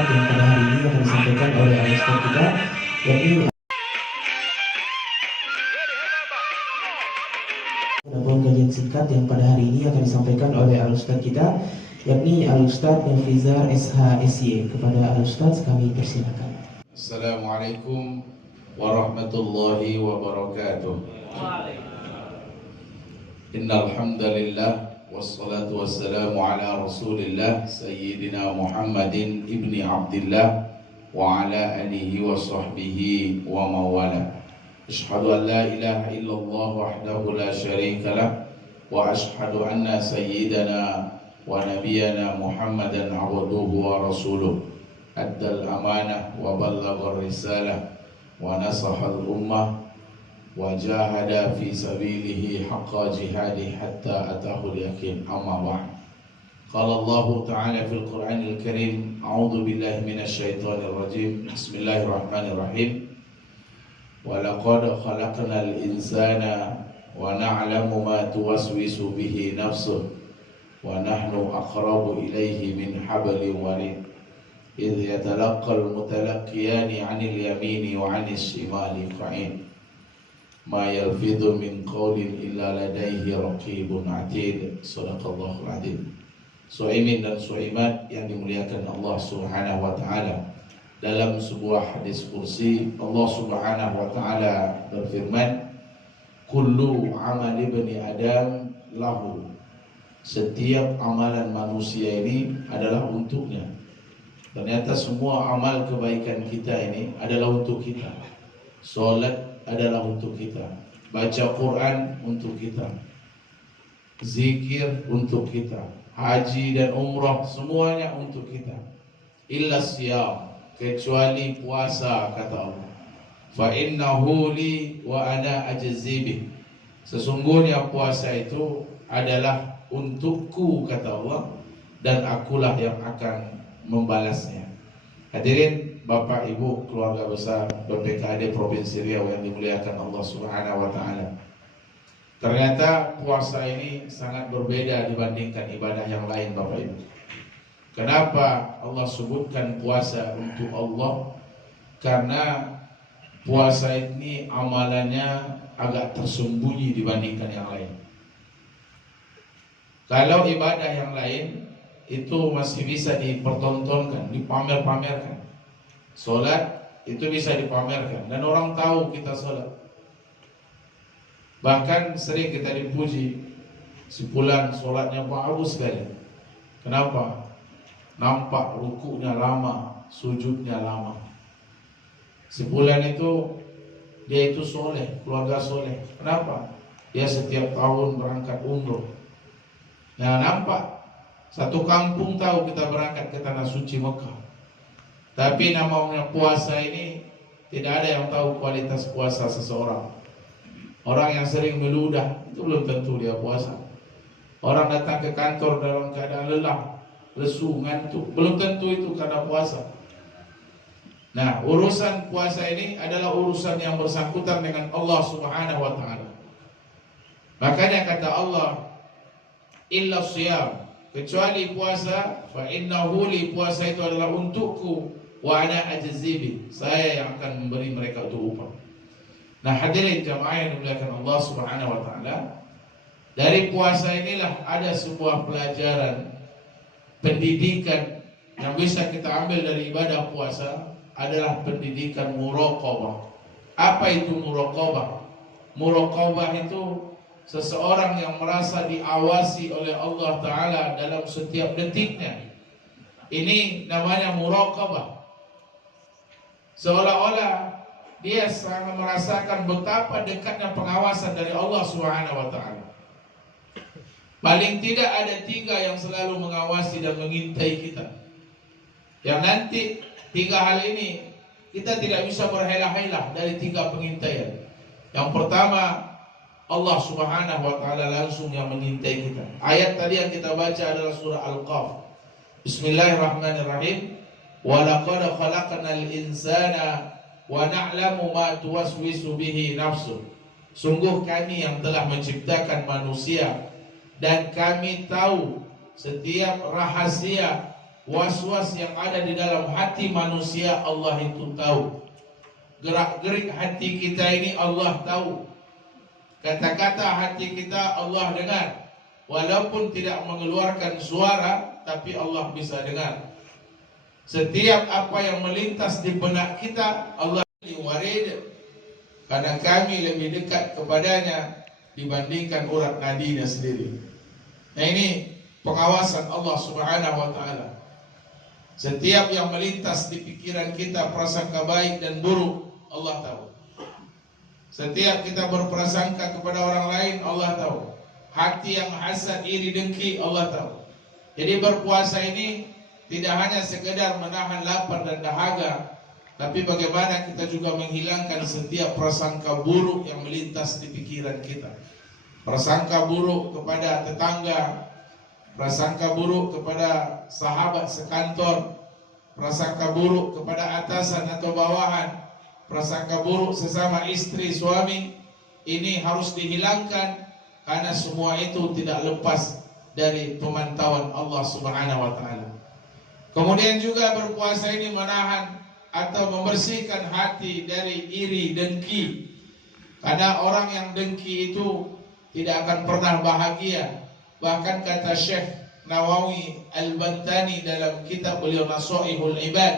singkat yang pada hari ini akan disampaikan oleh Al-Ustaz kita, yakni penambahan kajian singkat yang pada hari ini akan disampaikan oleh Al-Ustaz kita, yakni Al-Ustaz Nafizar SHSY. Kepada Al-Ustaz kami persilakan. Assalamualaikum warahmatullahi wabarakatuh. Innal hamdalillah wassalatu wassalamu ala Rasulillah Sayyidina Muhammadin ibni Abdillah wa ala alihi wa sahbihi wa mawala. Ashhadu an la ilaha illallah wahdahu la syarika lah wa ashhadu anna sayyidana wa nabiyana Muhammadan abduhu wa rasuluh. Addal amanah wa ballaghar risalah wa nasahal ummah wa jahada fi sabilihi haqqa jihadi hatta atahul yakin. Amma ba'd. Qala Allah Ta'ala fil Qur'anil Karim, a'udzu billahi minasy syaithanir rajim. Bismillahirrahmanirrahim. Wa laqad khalaqnal insana wa na'lamu ma tuwaswisu bihi nafsuhu wa nahnu aqrabu ilayhi min hablil warid. إذ يتلقى المتلقيان عن اليمين وعن الشمال قعيد ما يلفظ من قول إلا لديه رقيب عتيد. Sadaqallahul Adzim. Suaimin dan suaimat yang dimuliakan Allah Subhanahu wa taala, dalam sebuah hadis kursi Allah Subhanahu wa taala berfirman, kullu amali bani Adam lahu. Setiap amalan manusia ini adalah untuknya. Ternyata semua amal kebaikan kita ini adalah untuk kita. Salat adalah untuk kita, baca Quran untuk kita, zikir untuk kita, haji dan umrah semuanya untuk kita. Illa siyam, kecuali puasa, kata Allah. Fa innahu li wa ana ajzi bih. Sesungguhnya puasa itu adalah untukku, kata Allah, dan akulah yang akan membalasnya. Hadirin Bapak Ibu keluarga besar BPKAD Provinsi Riau yang dimuliakan Allah Subhanahu wa taala. Ternyata puasa ini sangat berbeda dibandingkan ibadah yang lain, Bapak Ibu. Kenapa Allah sebutkan puasa untuk Allah? Karena puasa ini amalannya agak tersembunyi dibandingkan yang lain. Kalau ibadah yang lain itu masih bisa dipertontonkan, dipamer-pamerkan. Solat itu bisa dipamerkan dan orang tahu kita solat. Bahkan sering kita dipuji, si fulan solatnya bagus sekali. Kenapa? Nampak rukunya lama, sujudnya lama. Si fulan itu, dia itu soleh, keluarga soleh. Kenapa? Dia setiap tahun berangkat umroh. Nah, nampak satu kampung tahu kita berangkat ke tanah suci Mekah. Tapi namanya puasa ini tidak ada yang tahu kualitas puasa seseorang. Orang yang sering meludah itu belum tentu dia puasa. Orang datang ke kantor dalam keadaan lelah, lesu, ngantuk, belum tentu itu karena puasa. Nah, urusan puasa ini adalah urusan yang bersangkutan dengan Allah Subhanahu wa taala. Makanya kata Allah, illa siyam, kecuali puasa, fa innahu li, puasa itu adalah untukku, wa ana ajzibi, saya yang akan memberi mereka itu upah. Nah, hadirin jamaah yang dimuliakan Allah Subhanahu wa taala, dari puasa inilah ada sebuah pelajaran pendidikan yang bisa kita ambil dari ibadah puasa, adalah pendidikan muraqabah. Apa itu muraqabah? Muraqabah itu seseorang yang merasa diawasi oleh Allah Ta'ala dalam setiap detiknya. Ini namanya muraqabah. Seolah-olah dia sangat merasakan betapa dekatnya pengawasan dari Allah Subhanahu wa taala. Paling tidak ada 3 yang selalu mengawasi dan mengintai kita. Yang nanti 3 hal ini kita tidak bisa berhelah-helah dari 3 pengintaian. Yang pertama, Allah Subhanahu wa taala langsung yang mengintai kita. Ayat tadi yang kita baca adalah surah Al-Qaf. Bismillahirrahmanirrahim. Wa laqad khalaqnal insana wa na'lamu ma tuwaswisu bihi nafsuh. Sungguh kami yang telah menciptakan manusia dan kami tahu setiap rahasia Was-was yang ada di dalam hati manusia Allah itu tahu. Gerak-gerik hati kita ini Allah tahu. Kata-kata hati kita Allah dengar. Walaupun tidak mengeluarkan suara, tapi Allah bisa dengar. Setiap apa yang melintas di benak kita Allah warid. Karena kami lebih dekat kepadanya dibandingkan urat nadinya sendiri. Nah, ini pengawasan Allah Subhanahu wa taala. Setiap yang melintas di pikiran kita, prasangka baik dan buruk, Allah tahu. Setiap kita berprasangka kepada orang lain, Allah tahu. Hati yang hasad, iri, dengki, Allah tahu. Jadi berpuasa ini tidak hanya sekedar menahan lapar dan dahaga, tapi bagaimana kita juga menghilangkan setiap prasangka buruk yang melintas di pikiran kita. Prasangka buruk kepada tetangga, prasangka buruk kepada sahabat sekantor, prasangka buruk kepada atasan atau bawahan, prasangka buruk sesama istri, suami. Ini harus dihilangkan karena semua itu tidak lepas dari pemantauan Allah Subhanahu wa taala. Kemudian juga berpuasa ini menahan atau membersihkan hati dari iri, dengki. Karena orang yang dengki itu tidak akan pernah bahagia. Bahkan kata Syekh Nawawi Al-Bantani dalam kitab beliau Nasaihul Ibad,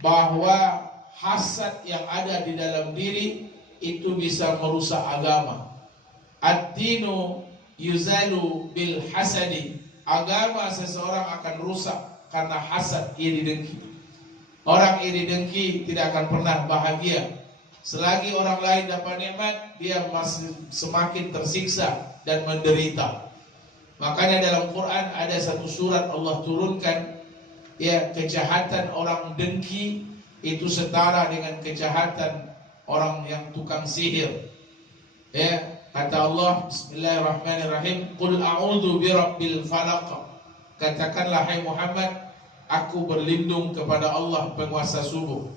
bahwa hasad yang ada di dalam diri itu bisa merusak agama. Ad-dinu yuzalu bil hasadi. Agama seseorang akan rusak karena hasad, iri, dengki. Orang iri dengki tidak akan pernah bahagia. Selagi orang lain dapat nikmat, dia masih semakin tersiksa dan menderita. Makanya dalam Quran ada satu surat Allah turunkan, ya, kejahatan orang dengki itu setara dengan kejahatan orang yang tukang sihir. Ya, kata Allah, Bismillahirrahmanirrahim, Qul a'udzu birabbil falaq. Katakanlah, hai Muhammad, aku berlindung kepada Allah penguasa subuh.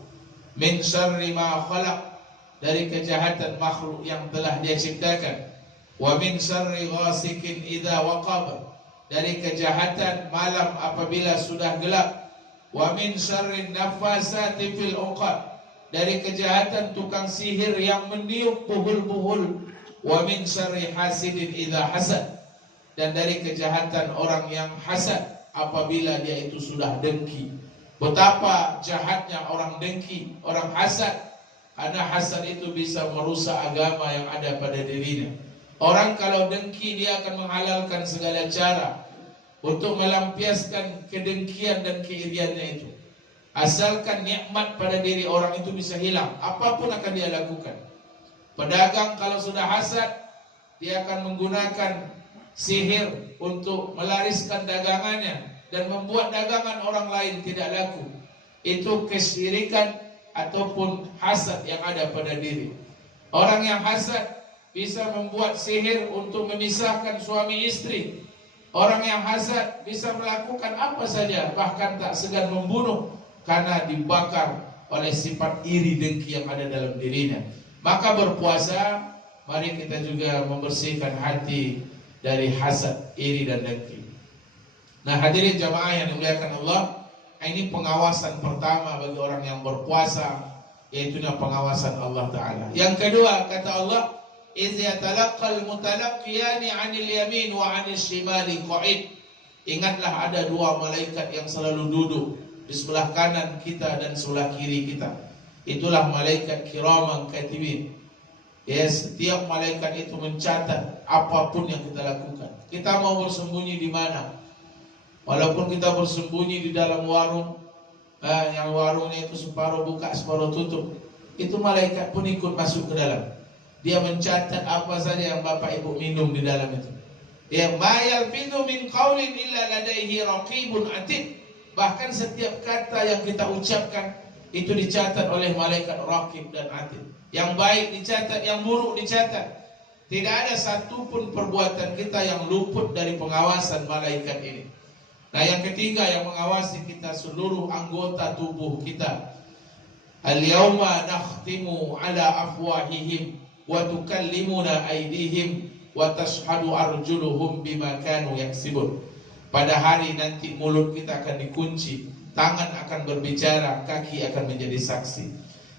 Min syarri ma khalaq, dari kejahatan makhluk yang telah dia ciptakan. Wa min syarri ghasikin idza waqab, dari kejahatan malam apabila sudah gelap. Wa min syarri nafasati fil uqad, dari kejahatan tukang sihir yang meniup buhul-buhul. Wa min syarri hasidin idza hasad, dan dari kejahatan orang yang hasad apabila dia itu sudah dengki. Betapa jahatnya orang dengki, orang hasad. Karena hasad itu bisa merusak agama yang ada pada dirinya. Orang kalau dengki, dia akan menghalalkan segala cara untuk melampiaskan kedengkian dan keiriannya itu. Asalkan nikmat pada diri orang itu bisa hilang, apapun akan dia lakukan. Pedagang kalau sudah hasad, dia akan menggunakan sihir untuk melariskan dagangannya dan membuat dagangan orang lain tidak laku. Itu kesyirikan ataupun hasad yang ada pada diri. Orang yang hasad bisa membuat sihir untuk memisahkan suami istri. Orang yang hasad bisa melakukan apa saja, bahkan tak segan membunuh karena dibakar oleh sifat iri dengki yang ada dalam dirinya. Maka berpuasa, mari kita juga membersihkan hati dari hasad, iri dan dengki. Nah, hadirin jamaah yang dimuliakan Allah, ini pengawasan pertama bagi orang yang berpuasa, yaitu pengawasan Allah Ta'ala. Yang kedua, kata Allah, إِذْ يَتَلَقَّى الْمُتَلَقِّيَانِ عَنِ الْيَمِينِ وَعَنِ الشِّمَالِ قَعِدٌ. Ingatlah ada dua malaikat yang selalu duduk di sebelah kanan kita dan sebelah kiri kita. Itulah malaikat kiraman katibin. Ya, setiap malaikat itu mencatat apapun yang kita lakukan. Kita mau bersembunyi di mana? Walaupun kita bersembunyi di dalam warung, yang warungnya itu separuh buka, separuh tutup, itu malaikat pun ikut masuk ke dalam. Dia mencatat apa saja yang Bapak Ibu minum di dalam itu. Ya, ma yalfidu min qaulin illa ladaihi raqibun atid. Bahkan setiap kata yang kita ucapkan itu dicatat oleh malaikat raqib dan atid. Yang baik dicatat, yang buruk dicatat. Tidak ada satupun perbuatan kita yang luput dari pengawasan malaikat ini. Nah, yang ketiga yang mengawasi kita seluruh anggota tubuh kita. Al-yawma nakhtimu ala afwahihim wa tukallimuna aydihim wa tashhadu arjuluhum bima kanu yaksibun. Pada hari nanti mulut kita akan dikunci, tangan akan berbicara, kaki akan menjadi saksi.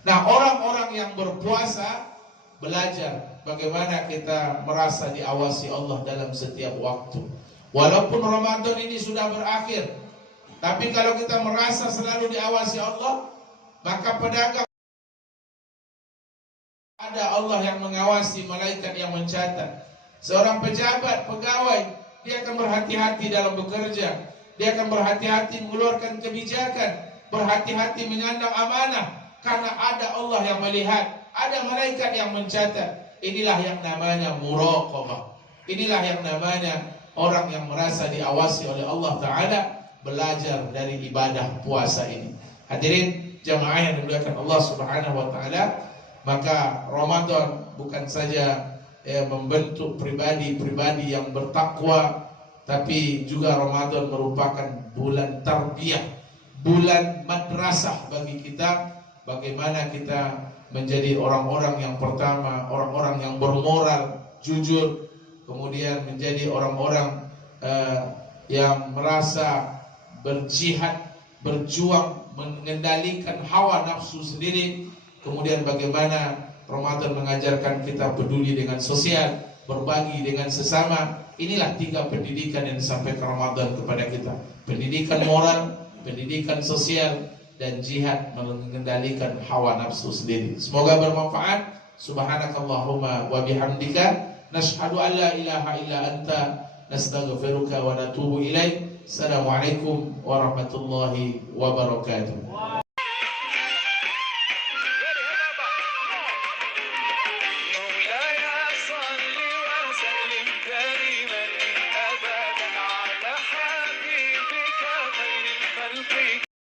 Nah, orang-orang yang berpuasa belajar bagaimana kita merasa diawasi Allah dalam setiap waktu. Walaupun Ramadan ini sudah berakhir, tapi kalau kita merasa selalu diawasi Allah, maka pedagang ada Allah yang mengawasi, malaikat yang mencatat. Seorang pejabat, pegawai, dia akan berhati-hati dalam bekerja, dia akan berhati-hati mengeluarkan kebijakan, berhati-hati menyandang amanah, karena ada Allah yang melihat, ada malaikat yang mencatat. Inilah yang namanya muraqabah. Inilah yang namanya orang yang merasa diawasi oleh Allah Ta'ala, belajar dari ibadah puasa ini. Hadirin jamaah yang dimuliakan Allah Subhanahu Wa Ta'ala, maka Ramadan bukan saja membentuk pribadi-pribadi yang bertakwa, tapi juga Ramadan merupakan bulan tarbiyah, bulan madrasah bagi kita. Bagaimana kita menjadi orang-orang yang pertama, orang-orang yang bermoral, jujur, kemudian menjadi orang-orang yang merasa berjihad, berjuang, mengendalikan hawa nafsu sendiri. Kemudian bagaimana Ramadan mengajarkan kita peduli dengan sosial, berbagi dengan sesama. Inilah 3 pendidikan yang disampaikan Ramadan kepada kita. Pendidikan moral, pendidikan sosial, dan jihad mengendalikan hawa nafsu sendiri. Semoga bermanfaat. Subhanakallahumma wa bihamdika, nashhadu an la ilaha illa anta, nastaghfiruka wa natubu ilaik. Assalamualaikum warahmatullahi wabarakatuh. كريما أبدا على حبيبك خير الخلق